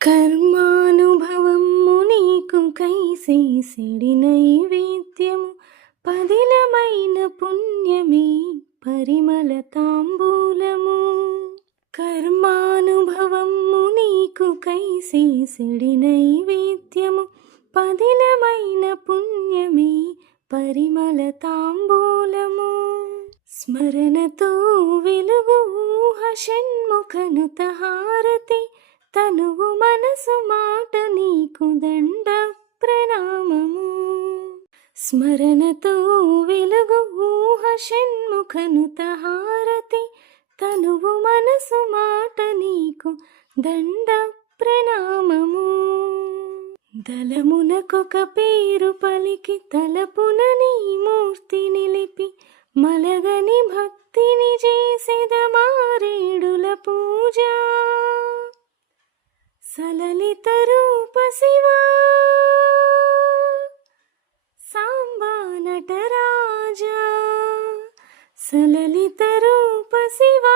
కర్మానుభవము నీకు కైసేసిడి నైవేద్యము పదిలమైన పుణ్యమే పరిమళ తాంబూలము. కర్మానుభవము నీకు కైసేసిడి నైవేద్యము పదిలమైన పుణ్యమే పరిమళ తాంబూలము. స్మరణతో వెలుగు ఊహ షణ్ముఖనుత హారతి తనువు మనసు మాట నీకు దండ ప్రణామము. స్మరణతో వెలుగు ఊహ షణ్ముఖనుత హారతి తనువు మనసు మాట నీకు దండ ప్రణామము. దళమునకొక పేరు పలికి తలపున నీ మూర్తి నిలిపి మలగని భక్తిని చేసెద మారేడుల పూజ. సలలిత రూప శివా సాంబా నటరాజా, సలలిత రూప శివా